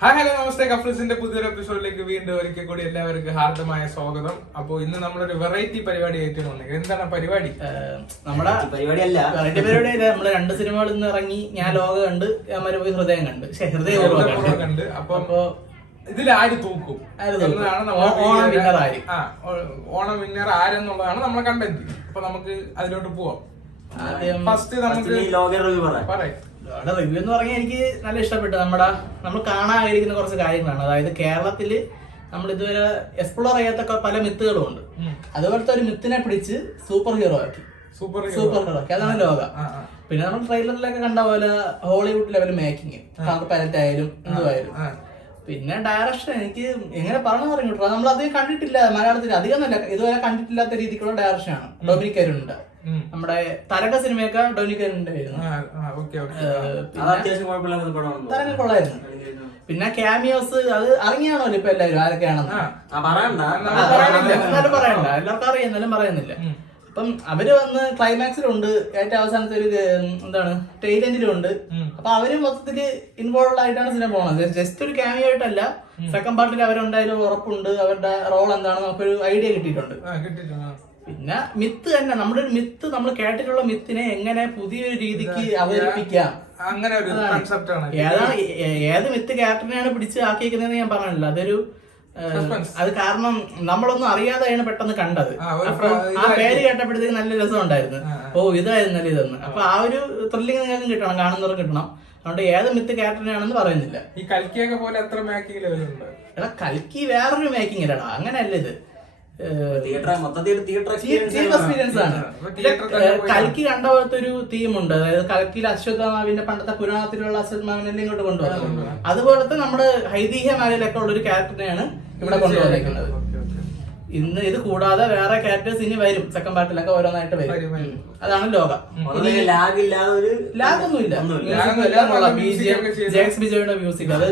Hi hello നമസ്തേ. കഫ്രീസിന്റെ പുതിയൊരു എപ്പിസോഡിലേക്ക് വീണ്ടും ഒരിക്കൽ കൂടി എല്ലാവർക്കും ഹാർദമായ സ്വാഗതം. അപ്പൊ ഇന്ന് നമ്മളൊരു വെറൈറ്റി പരിപാടി ഏറ്റവും വന്നത്. എന്താണ് പരിപാടി? നമ്മുടെ പരിപാടിയല്ല, വെറൈറ്റി പരിപാടിയല്ല. നമ്മള് 2 സിനിമകളിൽ നിന്ന് ഇറങ്ങി. ഞാൻ ലോക കണ്ട്, അമ്മ പോയി ഹൃദയം കണ്ട്. ഹൃദയപൂർവ്വം കണ്ട്. അപ്പൊ ഇതിൽ ആര് തൂക്കും എന്നതാണ് ഓണം വിന്നർ ആരെന്നുള്ളതാണ് നമ്മളെ കണ്ടന്റ്. അപ്പൊ നമുക്ക് അതിലോട്ട് പോവാം. ഫസ്റ്റ് നമുക്ക് പറയാം. റിവ്യൂ എന്ന് പറഞ്ഞാൽ എനിക്ക് നല്ല ഇഷ്ടപ്പെട്ടു. നമ്മൾ കാണാതിരിക്കുന്ന കുറച്ച് കാര്യങ്ങളാണ്. അതായത് കേരളത്തില് നമ്മൾ ഇതുവരെ എക്സ്പ്ലോർ ചെയ്യാത്ത പല മിത്തുകളും ഉണ്ട്. അതുപോലത്തെ ഒരു മിത്തിനെ പിടിച്ച് സൂപ്പർ ഹീറോ ആക്കി. അതാണ് ലോക. പിന്നെ നമ്മൾ ട്രെയിലറിലൊക്കെ കണ്ട പോലെ ഹോളിവുഡ് ലെവൽ മേക്കിങ്, പാലറ്റ് ആയാലും എന്തുമായാലും. പിന്നെ ഡയറക്ഷൻ എനിക്ക് എങ്ങനെ പറഞ്ഞു പറഞ്ഞിട്ടോ, നമ്മൾ അത് കണ്ടിട്ടില്ല മലയാളത്തിൽ അധികം നല്ല ഇതുവരെ കണ്ടിട്ടില്ലാത്ത രീതിക്കുള്ള ഡയറക്ഷനാണ്. ഡൊമിനിക് അരുണിന്റെ നമ്മുടെ തരക സിനിമയൊക്കെ ഡൊമിനിക് അരുണിന്റെ ആയിരുന്നു. തരക കൊള്ളായിരുന്നു. പിന്നെ ക്യാമിയോസ് അത് അറിയാണല്ലോ ഇപ്പൊ എല്ലാവരും ആരൊക്കെയാണെന്ന്. എന്നാലും പറയണ്ട, എല്ലാവർക്കും അറിയാം, എന്നാലും പറയുന്നില്ല. അപ്പം അവര് വന്ന് ക്ലൈമാക്സിലുണ്ട്, ഏറ്റവും അവസാനത്തെ ഒരു എന്താണ് ടൈലന്റിലുണ്ട്. അപ്പൊ അവര് മൊത്തത്തില് ഇൻവോൾവ് ആയിട്ടാണ് സിനിമ പോണത്. ജസ്റ്റ് ഒരു ക്യാമിയോ ആയിട്ടല്ല. സെക്കൻഡ് പാർട്ടിൽ അവരുണ്ടായാലും ഉറപ്പുണ്ട്, അവരുടെ റോൾ എന്താണെന്ന് നമുക്കൊരു ഐഡിയ കിട്ടിയിട്ടുണ്ട്. പിന്നെ മിത്ത് തന്നെ, നമ്മുടെ ഒരു മിത്ത്, നമ്മൾ കേട്ടിട്ടുള്ള മിത്തിനെ എങ്ങനെ പുതിയൊരു രീതിക്ക് അവതരിപ്പിക്കാം, അങ്ങനെ ഒരു കൺസെപ്റ്റാണ്. ഏത് മിത്ത് ക്യാരക്ടറിനെയാണ് പിടിച്ച് ആക്കിയിരിക്കുന്നതെന്ന് ഞാൻ പറഞ്ഞില്ല. അതൊരു അത് കാരണം നമ്മളൊന്നും അറിയാതെയാണ് പെട്ടെന്ന് കണ്ടത്. അപ്പൊ ആ പേര് കേട്ടപ്പോഴത്തേക്ക് നല്ല രസം ഉണ്ടായിരുന്നു. ഓ ഇതായിരുന്നല്ലേ ഇതെന്ന്. അപ്പൊ ആ ഒരു ത്രില്ലിങ് നിങ്ങൾക്ക് കിട്ടണം, കാണുന്നവർക്ക് കിട്ടണം. അതുകൊണ്ട് ഏത് മിത്ത് ക്യാരക്ടറിനാണെന്ന് പറയുന്നില്ല. ഈ കൽക്കിയൊക്കെ പോലെ എത്ര മേക്കിംഗ് ലെവലുണ്ട്? എടാ കൽക്കി വേറൊരു മേക്കിംഗ് അല്ലടാ, അങ്ങനെയല്ല ഇത്. എക്സ്പീരിയൻസ് ആണ്. കൽക്കി കണ്ട പോലത്തെ ഒരു തീമുണ്ട്. അതായത് കൽക്കിയിൽ അശ്വത്ഥമാവിന്റെ പണ്ടത്തെ പുരാണത്തിലുള്ള അശ്വത്ഥമാവിനെ ഇങ്ങോട്ട് കൊണ്ടുവന്നത്. അതുപോലത്തെ നമ്മുടെ ഐതിഹ്യ മേഖലയിലൊക്കെ ഉള്ള ഒരു ക്യാരക്ടറിനെയാണ് ഇവിടെ കൊണ്ടുവന്നേക്കുന്നത്. ഇന്ന് ഇത് കൂടാതെ വേറെ ക്യാരക്ടേഴ്സ് ഇനി വരും. സെക്കൻഡ് പാർട്ടിലൊക്കെ ഓരോന്നായിട്ട് വരും. അതാണ് ലോക. ലാഗ് ഒന്നുമില്ല. ജെക്സ് ബിജോയുടെ മ്യൂസിക് അത്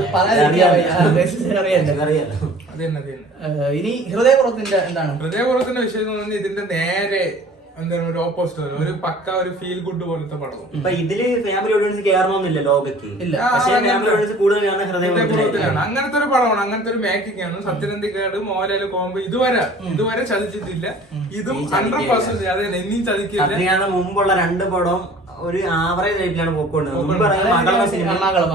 ഇനി ഹൃദയപൂർവ്വത്തിന്റെ എന്താണ്? ഹൃദയപൂർവ്വത്തിന്റെ വിഷയം എന്ന് പറഞ്ഞാൽ ഇതിന്റെ നേരെ എന്താണ് ഒരു ഓപ്പോസിറ്റ്, ഒരു പക്ക ഒരു ഫീൽ ഗുഡ് പോലത്തെ പടം. ഇപ്പൊ ഇതില് ഫാമിലി ഓഡിയൻസ് കയറണമെന്നില്ല ലോകയ്ക്ക്. ഫാമിലി ഓഡിയൻസ് കൂടുതലാണ് ഹൃദയപൂർവ്വത്തിലാണ്. അങ്ങനത്തെ ഒരു പടമാണ്, അങ്ങനത്തെ ഒരു മേക്കിംഗ് ആണ്. സത്യനന്ദിക്കാട് മോഹൻലാല് കോമ്പോ ഇതുവരെ ചതിച്ചിട്ടില്ല. ഇതും 100% അതെ ഇനിയും ചതിക്കില്ല. മുമ്പുള്ള 2 പടം ഒരു ആവറേജ് റേറ്റിലാണ് പോയിക്കൊണ്ടിരുന്നത്.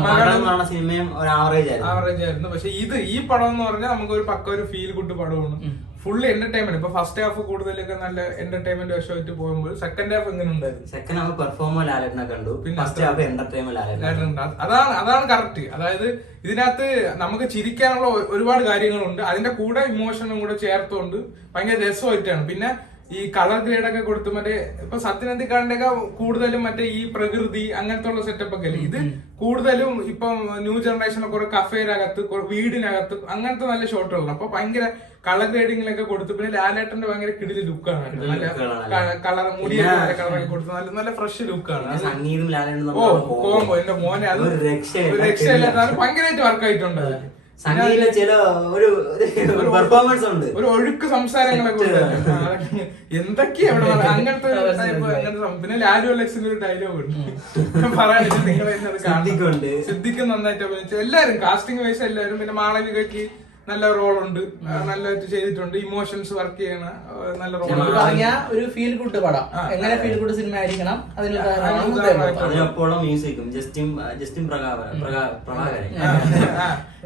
മകളെന്ന സിനിമയും ഒരു ആവറേജ് ആയിരുന്നു. പക്ഷെ ഈ പടം എന്ന് പറഞ്ഞാൽ നമുക്ക് ഒരു പക്ക ഒരു ഫീൽ ഗുഡ് പടമാണ്. Full entertainment. ഇപ്പൊ ഫസ്റ്റ് ഹാഫ് കൂടുതലൊക്കെ നല്ല എന്റർടൈൻമെന്റ് വശമായിട്ട് പോകുമ്പോൾ സെക്കൻഡ് ഹാഫ് എങ്ങനെ ഉണ്ടായിരുന്നു? സെക്കൻഡ് ഹാഫ് പെർഫോമർ ലാലേട്ടനെ കണ്ടു, ഫസ്റ്റ് ഹാഫ് എന്റർടൈൻമെന്റ് ലാലേട്ടൻ. അതാണ് കറക്റ്റ്. അതായത് ഇതിനകത്ത് നമുക്ക് ചിരിക്കാനുള്ള ഒരുപാട് കാര്യങ്ങളുണ്ട്. അതിന്റെ കൂടെ ഇമോഷനും കൂടെ ചേർത്തുകൊണ്ട് ഭയങ്കര രസമായിട്ടാണ്. പിന്നെ ഈ കളർ ഗ്രേഡ് ഒക്കെ കൊടുത്ത് മറ്റേ ഇപ്പൊ സത്യനന്ദിക്കാടിന്റെ ഒക്കെ കൂടുതലും മറ്റേ ഈ പ്രകൃതി അങ്ങനത്തെ ഉള്ള സെറ്റപ്പ് ഒക്കെ അല്ലേ. ഇത് കൂടുതലും ഇപ്പം ന്യൂ ജനറേഷനൊക്കെ കുറെ കഫേനകത്ത് വീടിനകത്ത് അങ്ങനത്തെ നല്ല ഷോട്ടുകളാണ്. അപ്പൊ ഭയങ്കര കളർ ഗ്രേഡിങ്ങിലൊക്കെ കൊടുത്ത് പിന്നെ ലാലേട്ടന്റെ ഭയങ്കര കിടില് ലുക്കാണ്. നല്ല കളർ മുടിയൊക്കെ കളറൊക്കെ കൊടുത്ത് നല്ല നല്ല ഫ്രഷ് ലുക്കാണ്. ഓ കോമ്പോ എന്റെ മോനെ അത് രക്ഷയില്ലാത്ത ഭയങ്കരമായിട്ട് വർക്കായിട്ടുണ്ട്. ചില ഒരു പെർഫോമൻസ് ഉണ്ട്, ഒരു ഒഴുക്ക് സംസാരങ്ങളൊക്കെ എന്തൊക്കെയാ അങ്ങനത്തെ. പിന്നെ ലാലു അലക്സിന്റെ ഒരു ഡയലോഗ് ഉണ്ട് പറയാനുണ്ട്. സിദ്ദിഖ് നന്നായിട്ട് അഭിനയിച്ചു. എല്ലാരും കാസ്റ്റിംഗ് വൈസ് എല്ലാരും. പിന്നെ മാളവികയ്ക്ക് നല്ല റോളുണ്ട്, നല്ലതായിട്ട് ചെയ്തിട്ടുണ്ട്. ഇമോഷൻസ് വർക്ക് ചെയ്യണ നല്ല റോൾ. ഒരു ഫീൽ ഗുഡ് പടം. എങ്ങനെ ഫീൽ ഗുഡ് സിനിമ ആയിരിക്കണം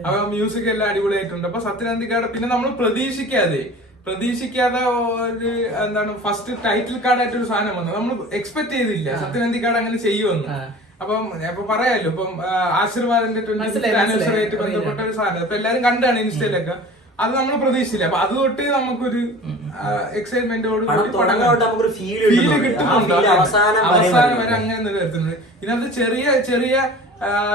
അപ്പൊ മ്യൂസിക് എല്ലാം അടിപൊളിയായിട്ടുണ്ട്. അപ്പൊ സത്യനന്ദിക്കാട് പിന്നെ നമ്മൾ പ്രതീക്ഷിക്കാതെ ഒരു എന്താണ് ഫസ്റ്റ് ടൈറ്റിൽ കാർഡായിട്ട് ഒരു സാധനം വന്നത് നമ്മൾ എക്സ്പെക്ട് ചെയ്തില്ല. സത്യനന്ദിക്കാട് അങ്ങനെ ചെയ്യുമെന്ന്. അപ്പം ഇപ്പൊ പറയാലോ, ഇപ്പം ആശീർവാദിന്റെ 25th ആനിവേഴ്സറി ആയിട്ട് ബന്ധപ്പെട്ട ഒരു സാധനം ഇപ്പൊ എല്ലാരും കണ്ടാണ് ഇൻസ്റ്റയിലൊക്കെ. അത് നമ്മൾ പ്രതീക്ഷിച്ചില്ല. അപ്പൊ അത് തൊട്ട് നമുക്കൊരു എക്സൈറ്റ്മെന്റോട് ഫീല് കിട്ടുന്നുണ്ട്. അവസാനം വരെ അങ്ങനെ നിലനിർത്തുന്നുണ്ട്. ഇതിനകത്ത് ചെറിയ ചെറിയ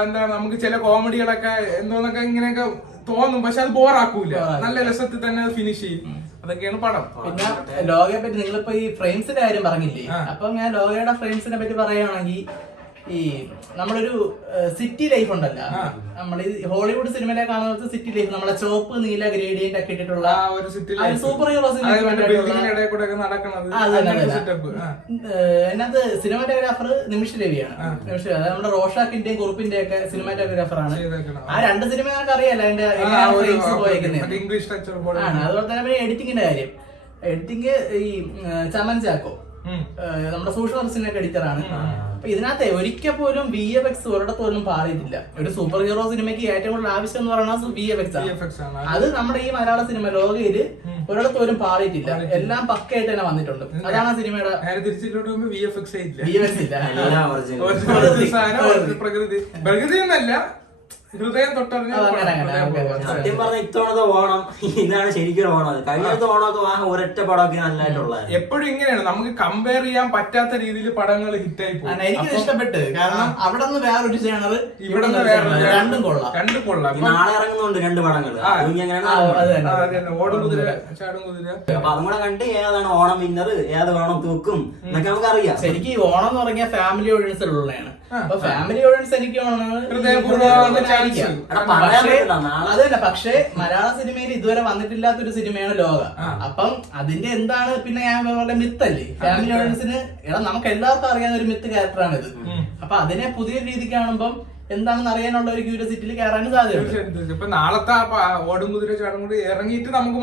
എന്താ നമുക്ക് ചില കോമഡികളൊക്കെ എന്തോന്നൊക്കെ ഇങ്ങനെയൊക്കെ തോന്നും. പക്ഷെ അത് ബോറാക്കൂല. നല്ല രസത്തിൽ തന്നെ അത് ഫിനിഷ് ചെയ്യും. അതൊക്കെയാണ് പടം. പിന്നെ ലോകയെ പറ്റി നിങ്ങളിപ്പോ ഈ ഫ്രെയിംസിന്റെ കാര്യം പറഞ്ഞില്ലേ, അപ്പൊ ഞാൻ ലോകയുടെ ഫ്രെയിംസിനെ പറ്റി പറയുകയാണെങ്കിൽ ഈ നമ്മളൊരു സിറ്റി ലൈഫ് ഉണ്ടല്ലോ, നമ്മൾ ഈ ഹോളിവുഡ് സിനിമയിലെ കാണുന്നത് സിറ്റി ലൈഫ്, നമ്മളെ ചോപ്പ് നീല ഗ്രേഡിയന്റ് ഒക്കെ ഇട്ടിട്ടുള്ള സൂപ്പർ ഹീറോ അതിനകത്ത് സിനിമാറ്റോഗ്രാഫർ നിമിഷ് രവിയാണ്. നിമിഷ് അതായത് നമ്മുടെ റോഷാക്കിന്റെയും കുറുപ്പിന്റെയും ഒക്കെ സിനിമാറ്റോഗ്രാഫർ ആണ്. ആ 2 സിനിമ നമുക്ക് അറിയാലോ അതിന്റെ ഫ്രെയിംസ് പോയേക്കുന്നത്. അതുപോലെ തന്നെ എഡിറ്റിങ്ങിന്റെ കാര്യം, എഡിറ്റിംഗ് ഈ ചമൻ ചാക്കോ നമ്മുടെ സോഷ്യൽ വർക്സിന്റെ എഡിറ്ററാണ്. അപ്പൊ ഇതിനകത്ത് ഒരിക്കൽ പോലും VFX ഒരിടത്ത് പോലും പാടിയിട്ടില്ല. ഒരു സൂപ്പർ ഹീറോ സിനിമയ്ക്ക് ഏറ്റവും കൂടുതൽ ആവശ്യം എന്ന് പറയുന്നത് VFX ആണ്. അത് നമ്മുടെ ഈ മലയാള സിനിമ ലോകയില് ഒരിടത്ത് പോലും പാടിയിട്ടില്ല. എല്ലാം പക്കയായിട്ട് തന്നെ വന്നിട്ടുണ്ട്. അതാണ് ആ സിനിമയുടെ പ്രകൃതി എന്നല്ല, ഹൃദയം തൊട്ടറിഞ്ഞ. സത്യം പറഞ്ഞ ഇത്തവണത്തെ ഓണം ഇതാണ് ശരിക്കും ഓണം. കഴിഞ്ഞ ഓണമൊക്കെ ഒരൊറ്റ പടമൊക്കെ നല്ലതായിട്ടുള്ള. എപ്പോഴും ഇങ്ങനെയാണ്, നമുക്ക് കമ്പയർ ചെയ്യാൻ പറ്റാത്ത രീതിയിൽ പടങ്ങൾ ഹിറ്റായി പോകും. എനിക്ക് ഇഷ്ടപ്പെട്ട്, കാരണം അവിടെ നിന്ന് വേറൊരു ജേണർ, ഇവിടെ രണ്ടും കൊള്ളാം. നാളെ ഇറങ്ങുന്നുണ്ട് 2 പടങ്ങൾ. ഓടുകുതിര, ചാടും കുതിര. അപ്പൊ അതും കൂടെ കണ്ട് ഏതാണ് ഓണം വിന്നർ, ഏത് ഓണം തൂക്കും എന്നൊക്കെ നമുക്ക് അറിയാം. ശരിക്കും ഓണം എന്ന് പറഞ്ഞാൽ ഫാമിലി ഓഡിയൻസ് ഉള്ളതാണ്. അപ്പൊ ഫാമിലി ഓഡിയൻസ് എനിക്ക് അതല്ല, പക്ഷെ മലയാള സിനിമയിൽ ഇതുവരെ വന്നിട്ടില്ലാത്തൊരു സിനിമയാണ് ലോക. അപ്പം അതിന്റെ എന്താണ് പിന്നെ ഞാൻ പറഞ്ഞ മിത്തല്ലേ ഫാമിലി ഓഡിയൻസിന്. നമുക്ക് എല്ലാവർക്കും അറിയാവുന്ന ഒരു മിത്ത് ക്യാരക്ടറാണ് ഇത്. അപ്പൊ അതിനെ പുതിയ രീതിക്ക് കാണുമ്പം എന്താണെന്ന് അറിയാനുള്ള ഒരു ക്യൂരിയോസിറ്റിയിൽ കയറാനും സാധ്യതയുണ്ട്. ഇപ്പൊ നാളത്തെ ഓടും കുതിര ചാടും കൂടി ഇറങ്ങിയിട്ട് നമുക്ക്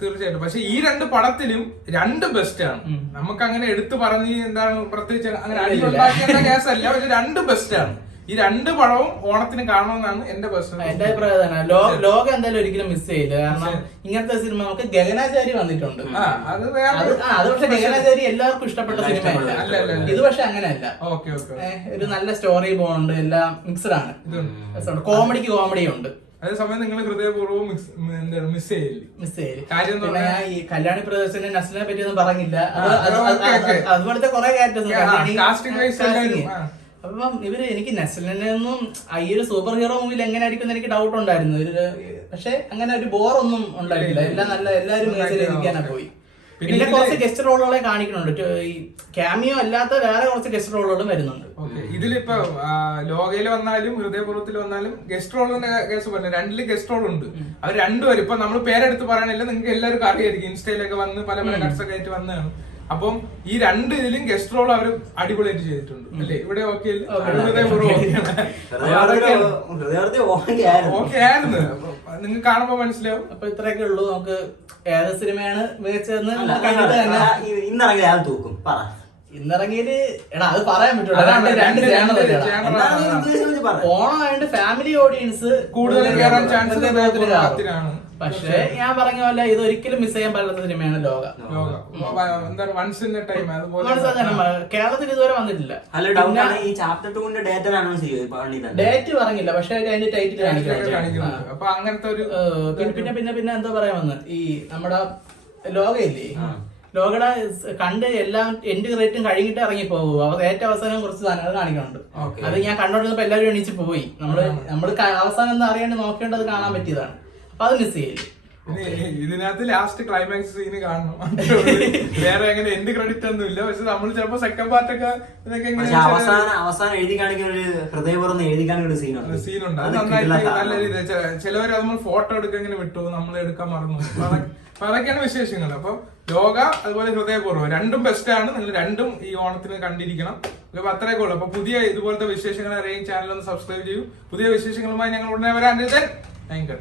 തീർച്ചയായിട്ടും. പക്ഷെ ഈ 2 പടത്തിലും 2 ബെസ്റ്റ് ആണ്. നമുക്ക് അങ്ങനെ എടുത്തു പറഞ്ഞ് എന്താണ് പ്രത്യേകിച്ച് അങ്ങനെ അടിയുണ്ടാക്കിയ കേസല്ല, പക്ഷെ 2 ബെസ്റ്റ് ആണ്. ഈ 2 പടവും ഓണത്തിന് കാണണമെന്നാണ് എന്റെ പേഴ്സണൽ അഭിപ്രായം. ലോക എന്തായാലും ഒരിക്കലും മിസ് ചെയ്യില്ല. കാരണം ഇങ്ങനത്തെ സിനിമ നമുക്ക് ഗഗനാചാരി വന്നിട്ടുണ്ട്. അത് പക്ഷെ ഗഗനാചാരി എല്ലാവർക്കും ഇഷ്ടപ്പെട്ട സിനിമയല്ല. ഇത് പക്ഷെ അങ്ങനെയല്ല. ഒരു നല്ല സ്റ്റോറി ബോണ്ട് എല്ലാം മിക്സഡ് ആണ്. കോമഡിക്ക് കോമഡിയും ഉണ്ട്. അതേസമയം നിങ്ങൾ ഹൃദയപൂർവ്വം മിസ് ചെയ്യില്ല. പിന്നെ ഞാൻ ഈ കല്യാണി പ്രദർശന നസ്ലിനെ പറ്റി ഒന്നും പറഞ്ഞില്ല. അതുപോലത്തെ കുറെ ക്യാരക്ടേഴ്സ്. അപ്പം എനിക്ക് നസ്ലിനൊന്നും ഈ ഒരു സൂപ്പർ ഹീറോ മൂവിയിൽ എങ്ങനെ ആയിരിക്കും എനിക്ക് ഡൗട്ട് ഉണ്ടായിരുന്നു. പക്ഷെ അങ്ങനെ ഒരു ബോറൊന്നും ഉണ്ടായിട്ടില്ല. എല്ലാം നല്ല എല്ലാവരും മികച്ചിരിക്കാനാ പോയി. പിന്നെ കുറച്ച് ഗസ്റ്റ് റോളുകളെ കാണിക്കുന്നുണ്ട്. ഈ ക്യാമിയോ അല്ലാത്ത വേറെ കുറച്ച് ഗസ്റ്റ് റോളുകളും വരുന്നുണ്ട്. ഇതിലിപ്പോ ലോകയിൽ വന്നാലും ഹൃദയപൂർവ്വത്തിൽ വന്നാലും ഗസ്റ്റ് റോളിന്റെ കേസ് പറഞ്ഞു. 2 ഗസ്റ്റ് റോൾ ഉണ്ട്. അവർ 2 പേരും ഇപ്പൊ നമ്മൾ പേരെടുത്ത് പറയാനില്ല, നിങ്ങൾക്ക് എല്ലാവർക്കും അറിയായിരിക്കും. ഇൻസ്റ്റയിലൊക്കെ വന്ന് പല കട്ട്സ് ഒക്കെ ആയിട്ട് വന്നതാണ്. അപ്പം ഈ 2 ഇതിലും ഗസ്റ്റ് റോൾ അവർ അടിപൊളിയായിട്ട് ചെയ്തിട്ടുണ്ട് അല്ലേ? ഇവിടെ ഓക്കെ ആയിരുന്നു, നിങ്ങൾക്ക് കാണുമ്പോ മനസ്സിലാവും. അപ്പൊ ഇത്രയൊക്കെ ഉള്ളൂ. നമുക്ക് ഏത് സിനിമയാണ് മികച്ചതെന്ന് ഇന്നിറങ്ങിയത് അത് പറയാൻ പറ്റുള്ളൂ. ഓണമായിട്ട് ഫാമിലി ഓഡിയൻസ് കൂടുതൽ കേറാൻ ചാൻസ്. പക്ഷേ ഞാൻ പറഞ്ഞ പോലെ ഇത് ഒരിക്കലും മിസ് ചെയ്യാൻ പറ്റാത്ത സിനിമയാണ് ലോക. കേരളത്തിൽ ഇതുവരെ വന്നിട്ടില്ല. ഡേറ്റ് പറഞ്ഞില്ല, പക്ഷെ അതിന്റെ ടൈറ്റിൽ പിന്നെ പിന്നെ പിന്നെ എന്താ പറയാ വന്ന് ഈ നമ്മുടെ ലോകയില്ലേ, ലോകയുടെ കണ്ട് എല്ലാം എൻഡ് റേറ്റും കഴിഞ്ഞിട്ട് ഇറങ്ങി പോകും. ഏറ്റവും അവസാനം കുറച്ച് സാധനങ്ങൾ കാണിക്കുന്നുണ്ട്. അത് ഞാൻ കണ്ടോണ്ടിരുന്നപ്പോ എല്ലാവരും എണീച്ച് പോയി. നമ്മള് അവസാനം എന്താ അറിയാണ്ട് നോക്കേണ്ടത് കാണാൻ പറ്റിയതാണ്. അപ്പൊ അത് മിസ് ചെയ്യില്ല. ഇതിനകത്ത് ലാസ്റ്റ് ക്ലൈമാക്സ് സീന് കാണണം. വേറെ അങ്ങനെ എൻഡ് ക്രെഡിറ്റ് ഒന്നും ഇല്ല. പക്ഷെ നമ്മൾ ചിലപ്പോ സെക്കൻഡ് പാർട്ടൊക്കെ അവസാനം എഴുതി കാണിക്കുന്ന ഒരു ഹൃദയപൂർവ്വം എഴുതി കാണിക്കുന്ന സീനുണ്ട്. അത് നന്നായിട്ട് നല്ല രീതിയിൽ ചിലവര് നമ്മൾ ഫോട്ടോ എടുക്കാൻ ഇങ്ങനെ വിട്ടു, നമ്മൾ എടുക്കാൻ മറന്നു. അപ്പൊ അതൊക്കെയാണ് വിശേഷങ്ങൾ. അപ്പൊ ലോക അതുപോലെ ഹൃദയപൂർവ്വം 2 ബെസ്റ്റ് ആണ്. നിങ്ങൾ 2 ഈ ഓണത്തിന് കണ്ടിരിക്കണം. അപ്പൊ അത്രയൊക്കെ ഉള്ളു. അപ്പൊ പുതിയ ഇതുപോലത്തെ വിശേഷങ്ങൾ അറിയാൻ ചാനൽ ഒന്ന് സബ്സ്ക്രൈബ് ചെയ്യൂ. പുതിയ വിശേഷങ്ങളുമായി ഞങ്ങൾ ഉടനെ വരാൻ. Thank you.